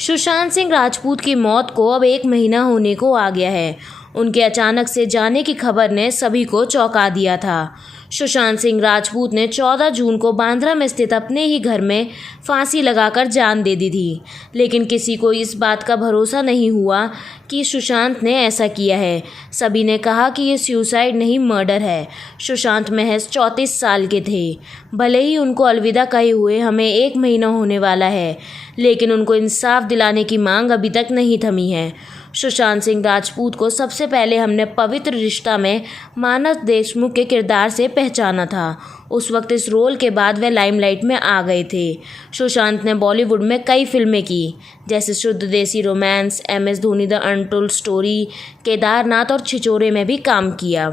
सुशांत सिंह राजपूत की मौत को अब 1 महीना होने को आ गया है। उनके अचानक से जाने की खबर ने सभी को चौंका दिया था। सुशांत सिंह राजपूत ने 14 जून को बांद्रा में स्थित अपने ही घर में फांसी लगाकर जान दे दी थी, लेकिन किसी को इस बात का भरोसा नहीं हुआ कि सुशांत ने ऐसा किया है। सभी ने कहा कि ये सुसाइड नहीं, मर्डर है। सुशांत महज 34 साल के थे। भले ही उनको अलविदा कहे हुए हमें 1 महीना होने वाला है, लेकिन उनको इंसाफ दिलाने की मांग अभी तक नहीं थमी है। सुशांत सिंह राजपूत को सबसे पहले हमने पवित्र रिश्ता में मानस देशमुख के किरदार से पहचाना था। उस वक्त इस रोल के बाद वह लाइमलाइट में आ गए थे। सुशांत ने बॉलीवुड में कई फिल्में की, जैसे शुद्ध देसी romance, MS Dhoni the untold story, Kedarnath और छिछोरे में भी काम किया।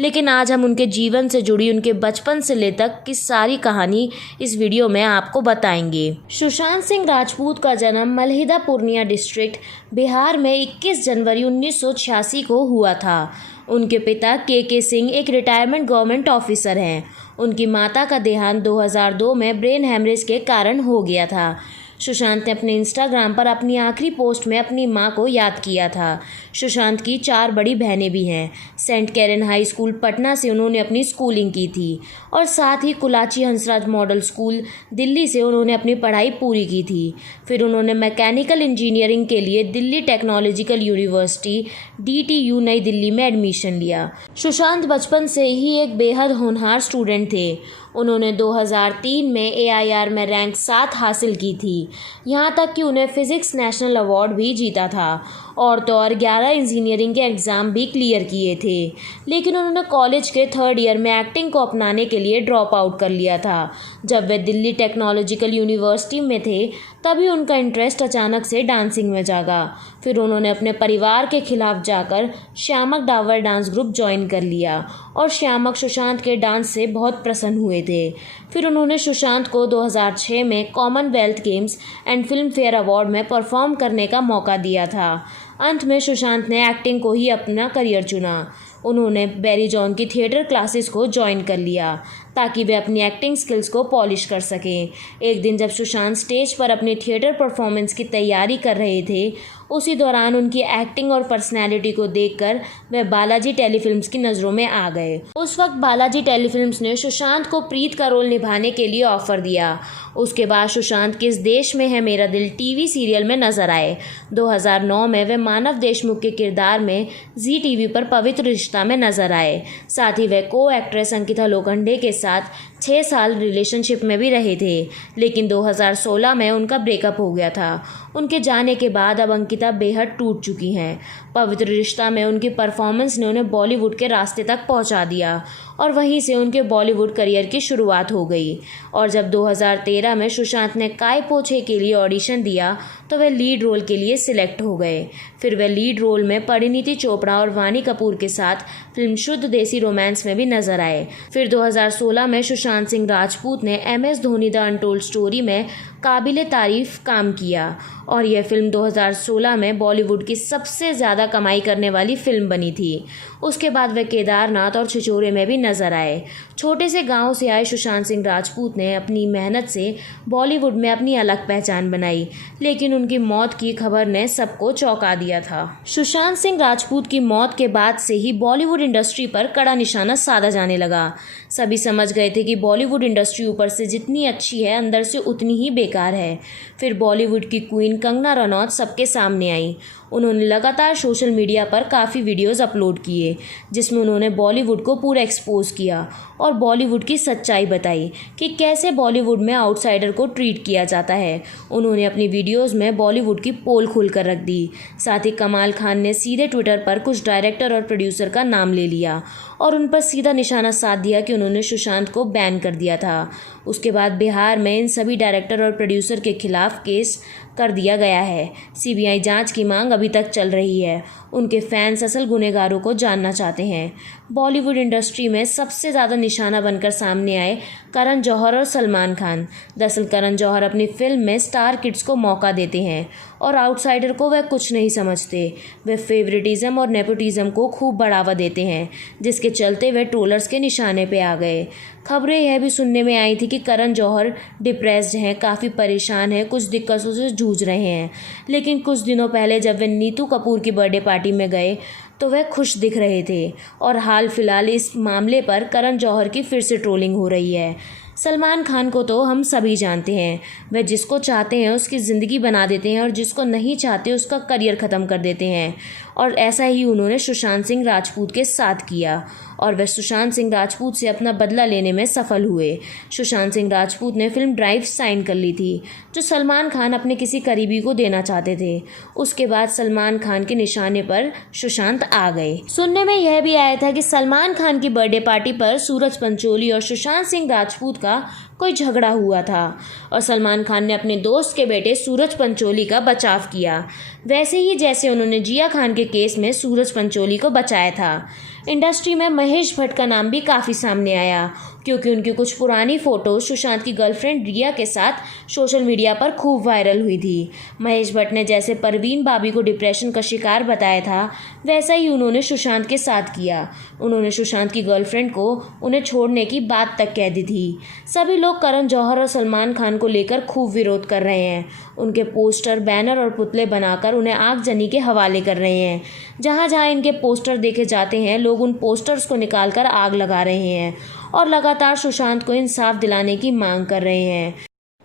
लेकिन आज हम उनके जीवन से जुड़ी उनके बचपन से ले तक की सारी कहानी इस वीडियो में आपको बताएंगे। सुशांत सिंह राजपूत का जन्म मलहिदा पूर्णिया डिस्ट्रिक्ट, बिहार में 21 जनवरी 1986 को हुआ था। उनके पिता के सिंह एक रिटायरमेंट गवर्नमेंट ऑफिसर हैं। उनकी माता का देहांत 2002 में ब्रेन हैमरेज के कारण हो गया था। सुशांत ने अपने इंस्टाग्राम पर अपनी आखिरी पोस्ट में अपनी मां को याद किया था। सुशांत की 4 बड़ी बहनें भी हैं। Saint Karen high school Patna से उन्होंने अपनी स्कूलिंग की थी और साथ ही कुलाची हंसराज मॉडल स्कूल दिल्ली से उन्होंने अपनी पढ़ाई पूरी की थी। फिर उन्होंने मैकेनिकल इंजीनियरिंग के लिए दिल्ली टेक्नोलॉजिकल यूनिवर्सिटी DTU नई दिल्ली में एडमिशन लिया। सुशांत बचपन से ही एक बेहद होनहार स्टूडेंट थे। उन्होंने 2003 में AIR में रैंक 7 हासिल की थी। यहाँ तक कि उन्हें फिज़िक्स नेशनल अवार्ड भी जीता था और तो और 11 इंजीनियरिंग के एग्ज़ाम भी क्लियर किए थे। लेकिन उन्होंने कॉलेज के 3rd ईयर में एक्टिंग को अपनाने के लिए ड्रॉप आउट कर लिया था। जब वे दिल्ली टेक्नोलॉजिकल यूनिवर्सिटी में थे, तभी उनका इंटरेस्ट अचानक से डांसिंग में जागा। फिर उन्होंने अपने परिवार के खिलाफ जाकर Shiamak Dawar dance group join कर लिया और श्यामक सुशांत के डांस से बहुत प्रसन्न हुए थे। फिर उन्होंने सुशांत को 2006 में Commonwealth games and film fair award में परफॉर्म करने का मौका दिया था। अंत में सुशांत ने एक्टिंग को ही अपना करियर चुना। उन्होंने बैरी जॉन की थिएटर क्लासेस को ज्वाइन कर लिया ताकि वे अपनी एक्टिंग स्किल्स को पॉलिश कर सकें। एक दिन जब सुशांत स्टेज पर अपनी थिएटर परफॉर्मेंस की तैयारी कर रहे थे, उसी दौरान उनकी एक्टिंग और पर्सनैलिटी को देखकर वे बालाजी टेलीफिल्म्स की नज़रों में आ गए। उस वक्त बालाजी टेलीफिल्म्स ने सुशांत को प्रीत का रोल निभाने के लिए ऑफ़र दिया। उसके बाद सुशांत किस देश में है मेरा दिल TV सीरियल में नजर आए। 2009 में वे मानव देशमुख के किरदार में जी TV पर पवित्र रिश्ता में नजर आए। साथ ही वे को एक्ट्रेस अंकिता लोखंडे के साथ 6 साल रिलेशनशिप में भी रहे थे, लेकिन 2016 में उनका ब्रेकअप हो गया था। उनके जाने के बाद अब अंकिता बेहद टूट चुकी हैं। पवित्र रिश्ता में उनकी परफॉर्मेंस ने उन्हें बॉलीवुड के रास्ते तक पहुंचा दिया और वहीं से उनके बॉलीवुड करियर की शुरुआत हो गई। और जब 2013 में सुशांत ने काय पो छे के लिए ऑडिशन दिया तो वे लीड रोल के लिए सिलेक्ट हो गए। फिर वे लीड रोल में परिणीति चोपड़ा और वानी कपूर के साथ फिल्म शुद्ध देसी रोमांस में भी नजर आए। फिर 2016 में सुशांत सिंह राजपूत ने MS Dhoni the untold story में काबिले तारीफ काम किया और यह फिल्म 2016 में बॉलीवुड की सबसे ज़्यादा कमाई करने वाली फिल्म बनी थी। उसके बाद वे केदारनाथ और छिछोरे में भी नजर आए। छोटे से गांव से आए सुशांत सिंह राजपूत ने अपनी मेहनत से बॉलीवुड में अपनी अलग पहचान बनाई, लेकिन उनकी मौत की खबर ने सबको चौंका दिया था। सुशांत सिंह राजपूत की मौत के बाद से ही बॉलीवुड इंडस्ट्री पर कड़ा निशाना साधा जाने लगा। सभी समझ गए थे कि बॉलीवुड इंडस्ट्री ऊपर से जितनी अच्छी है, अंदर से उतनी ही बेकार है। फिर बॉलीवुड की क्वीन कंगना रनौत सबके सामने आई। उन्होंने लगातार सोशल मीडिया पर काफ़ी वीडियोस अपलोड किए, जिसमें उन्होंने बॉलीवुड को पूरा एक्सपोज किया और बॉलीवुड की सच्चाई बताई कि कैसे बॉलीवुड में आउटसाइडर को ट्रीट किया जाता है। उन्होंने अपनी वीडियोस में बॉलीवुड की पोल खोल कर रख दी। साथ ही कमाल खान ने सीधे ट्विटर पर कुछ डायरेक्टर और प्रोड्यूसर का नाम ले लिया और उन पर सीधा निशाना साध दिया कि उन्होंने सुशांत को बैन कर दिया था। उसके बाद बिहार में इन सभी डायरेक्टर और प्रोड्यूसर के खिलाफ केस कर दिया गया है। CBI जांच की मांग अभी तक चल रही है उनके फैंस असल गुनहगारों को जानना चाहते हैं। बॉलीवुड इंडस्ट्री में सबसे ज़्यादा निशाना बनकर सामने आए करण जौहर और सलमान खान। दरअसल करण जौहर अपनी फिल्म में स्टार किड्स को मौका देते हैं और आउटसाइडर को वह कुछ नहीं समझते। वे फेवरेटिज्म और नेपोटिज्म को खूब बढ़ावा देते हैं, जिसके चलते वे ट्रोलर्स के निशाने पे आ गए। खबरें यह भी सुनने में आई थी कि करण जौहर डिप्रेस्ड हैं, काफ़ी परेशान हैं, कुछ दिक्कतों से जूझ रहे हैं। लेकिन कुछ दिनों पहले जब वे नीतू कपूर की बर्थडे पार्टी में गए तो वह खुश दिख रहे थे। और हाल फिलहाल इस मामले पर करण जौहर की फिर से ट्रोलिंग हो रही है। सलमान खान को तो हम सभी जानते हैं, वह जिसको चाहते हैं उसकी ज़िंदगी बना देते हैं और जिसको नहीं चाहते उसका करियर ख़त्म कर देते हैं। और ऐसा ही उन्होंने सुशांत सिंह राजपूत के साथ किया और वह सुशांत सिंह राजपूत से अपना बदला लेने में सफल हुए। सुशांत सिंह राजपूत ने फिल्म ड्राइव साइन कर ली थी, जो सलमान खान अपने किसी करीबी को देना चाहते थे। उसके बाद सलमान खान के निशाने पर सुशांत आ गए। सुनने में यह भी आया था कि सलमान खान की बर्थडे पार्टी पर सूरज पंचोली और सुशांत सिंह राजपूत का कोई झगड़ा हुआ था और सलमान खान ने अपने दोस्त के बेटे सूरज पंचोली का बचाव किया, वैसे ही जैसे उन्होंने जिया खान के केस में सूरज पंचोली को बचाया था। इंडस्ट्री में महेश भट्ट का नाम भी काफ़ी सामने आया, क्योंकि उनकी कुछ पुरानी फ़ोटो सुशांत की गर्लफ्रेंड रिया के साथ सोशल मीडिया पर खूब वायरल हुई थी। महेश भट्ट ने जैसे परवीन बाबी को डिप्रेशन का शिकार बताया था, वैसा ही उन्होंने सुशांत के साथ किया। उन्होंने सुशांत की गर्लफ्रेंड को उन्हें छोड़ने की बात तक कह दी थी। सभी लोग करण जौहर और सलमान खान को लेकर खूब विरोध कर रहे हैं। उनके पोस्टर, बैनर और पुतले बनाकर उन्हें आगजनी के हवाले कर रहे हैं। जहाँ जहाँ इनके पोस्टर देखे जाते हैं, लोग उन पोस्टर्स को निकालकर आग लगा रहे हैं और लगातार सुशांत को इंसाफ दिलाने की मांग कर रहे हैं।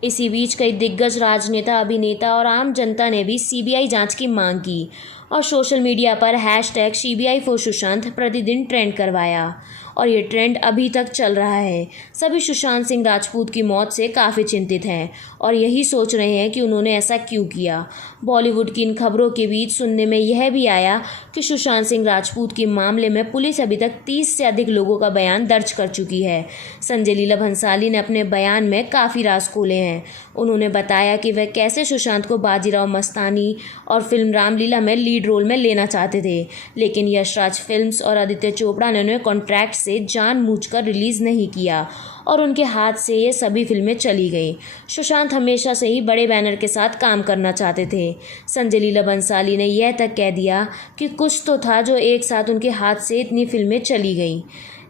इसी बीच कई दिग्गज राजनेता, अभिनेता और आम जनता ने भी सीबीआई जांच की मांग की और सोशल मीडिया पर हैशटैग CBI फॉर सुशांत प्रतिदिन ट्रेंड करवाया और ये ट्रेंड अभी तक चल रहा है। सभी सुशांत सिंह राजपूत की मौत से काफ़ी चिंतित हैं और यही सोच रहे हैं कि उन्होंने ऐसा क्यों किया। बॉलीवुड की इन खबरों के बीच सुनने में यह भी आया कि सुशांत सिंह राजपूत के मामले में पुलिस अभी तक 30 से अधिक लोगों का बयान दर्ज कर चुकी है। संजय लीला भंसाली ने अपने बयान में काफ़ी राज खोले हैं। उन्होंने बताया कि वह कैसे सुशांत को बाजीराव मस्तानी और फिल्म रामलीला में लीड रोल में लेना चाहते थे, लेकिन यशराज फिल्म्स और आदित्य चोपड़ा ने उन्हें कॉन्ट्रैक्ट से जानबूझकर रिलीज़ नहीं किया और उनके हाथ से ये सभी फिल्में चली गईं। सुशांत हमेशा से ही बड़े बैनर के साथ काम करना चाहते थे। संजय लीला बंसाली ने यह तक कह दिया कि कुछ तो था जो एक साथ उनके हाथ से इतनी फिल्में चली गईं।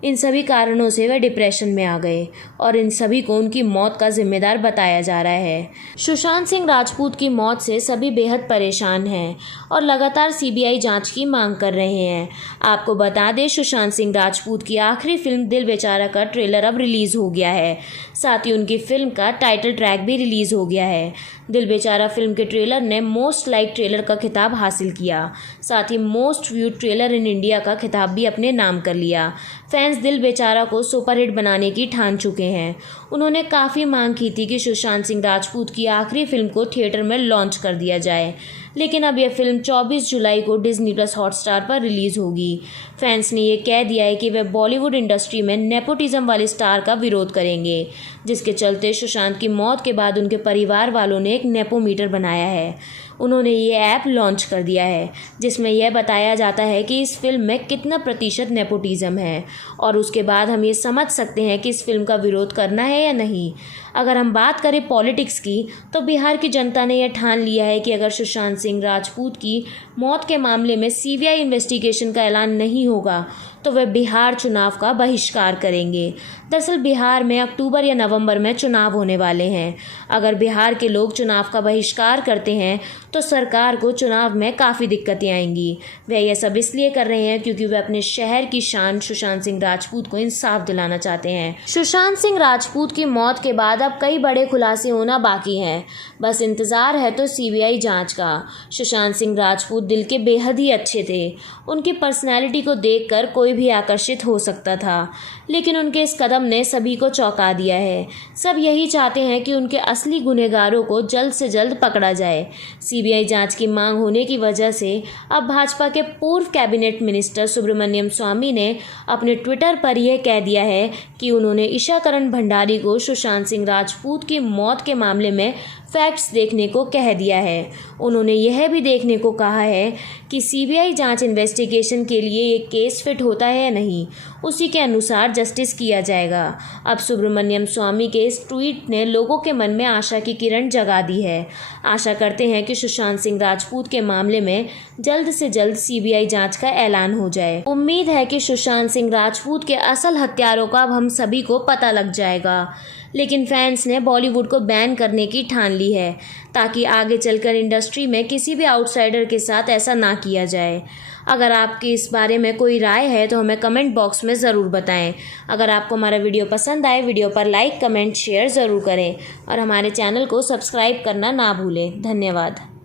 इन सभी कारणों से वह डिप्रेशन में आ गए और इन सभी को उनकी मौत का जिम्मेदार बताया जा रहा है। सुशांत सिंह राजपूत की मौत से सभी बेहद परेशान हैं और लगातार CBI जांच की मांग कर रहे हैं। आपको बता दें, सुशांत सिंह राजपूत की आखिरी फिल्म दिल बेचारा का ट्रेलर अब रिलीज़ हो गया है। साथ ही उनकी फिल्म का टाइटल ट्रैक भी रिलीज़ हो गया है। दिल बेचारा फिल्म के ट्रेलर ने मोस्ट लाइक ट्रेलर का खिताब हासिल किया। साथ ही most viewed trailer in India का खिताब भी अपने नाम कर लिया। फैंस दिल बेचारा को सुपरहिट बनाने की ठान चुके हैं। उन्होंने काफ़ी मांग की थी कि सुशांत सिंह राजपूत की आखिरी फिल्म को थिएटर में लॉन्च कर दिया जाए, लेकिन अब यह फिल्म 24 जुलाई को Disney+ हॉटस्टार पर रिलीज़ होगी। फैंस ने ये कह दिया है कि वे बॉलीवुड इंडस्ट्री में नेपोटिज्म वाले स्टार का विरोध करेंगे, जिसके चलते सुशांत की मौत के बाद उनके परिवार वालों ने एक नेपोमीटर बनाया है। उन्होंने ये ऐप लॉन्च कर दिया है, जिसमें यह बताया जाता है कि इस फिल्म में कितना प्रतिशत नेपोटिज्म है और उसके बाद हम ये समझ सकते हैं कि इस फिल्म का विरोध करना है या नहीं। अगर हम बात करें पॉलिटिक्स की, तो बिहार की जनता ने यह ठान लिया है कि अगर सुशांत सिंह राजपूत की मौत के मामले में CBI इन्वेस्टिगेशन का ऐलान नहीं होगा तो वे बिहार चुनाव का बहिष्कार करेंगे। दरअसल बिहार में अक्टूबर या नवंबर में चुनाव होने वाले हैं। अगर बिहार के लोग चुनाव का बहिष्कार करते हैं तो सरकार को चुनाव में काफ़ी दिक्कतें आएंगी। वे यह सब इसलिए कर रहे हैं क्योंकि वे अपने शहर की शान सुशांत सिंह राजपूत को इंसाफ दिलाना चाहते हैं। सुशांत सिंह राजपूत की मौत के बाद अब कई बड़े खुलासे होना बाकी हैं। बस इंतज़ार है तो CBI जांच का। सुशांत सिंह राजपूत दिल के बेहद ही अच्छे थे। उनकी पर्सनैलिटी को देखकर कोई भी आकर्षित हो सकता था, लेकिन उनके इस कदम ने सभी को चौंका दिया है। सब यही चाहते हैं कि उनके असली गुनहगारों को जल्द से जल्द पकड़ा जाए। CBI जांच की मांग होने की वजह से अब भाजपा के पूर्व कैबिनेट मिनिस्टर सुब्रमण्यम स्वामी ने अपने ट्विटर पर यह कह दिया है कि उन्होंने ईशा करण भंडारी को सुशांत सिंह राजपूत की मौत के मामले में फैक्ट्स देखने को कह दिया है। उन्होंने यह भी देखने को कहा है कि सीबीआई जांच इन्वेस्टिगेशन के लिए एक केस फिट होता है या नहीं, उसी के अनुसार जस्टिस किया जाएगा। अब सुब्रमण्यम स्वामी के इस ट्वीट ने लोगों के मन में आशा की किरण जगा दी है। आशा करते हैं कि सुशांत सिंह राजपूत के मामले में जल्द से जल्द सीबीआई जांच का ऐलान हो जाए। उम्मीद है कि सुशांत सिंह राजपूत के असल हत्यारों का अब हम सभी को पता लग जाएगा। लेकिन फैंस ने बॉलीवुड को बैन करने की ठान ली है ताकि आगे चलकर इंडस्ट्री में किसी भी आउटसाइडर के साथ ऐसा ना किया जाए। अगर आपकी इस बारे में कोई राय है तो हमें कमेंट बॉक्स में ज़रूर बताएं। अगर आपको हमारा वीडियो पसंद आए, वीडियो पर लाइक, कमेंट, शेयर ज़रूर करें और हमारे चैनल को सब्सक्राइब करना ना भूलें। धन्यवाद।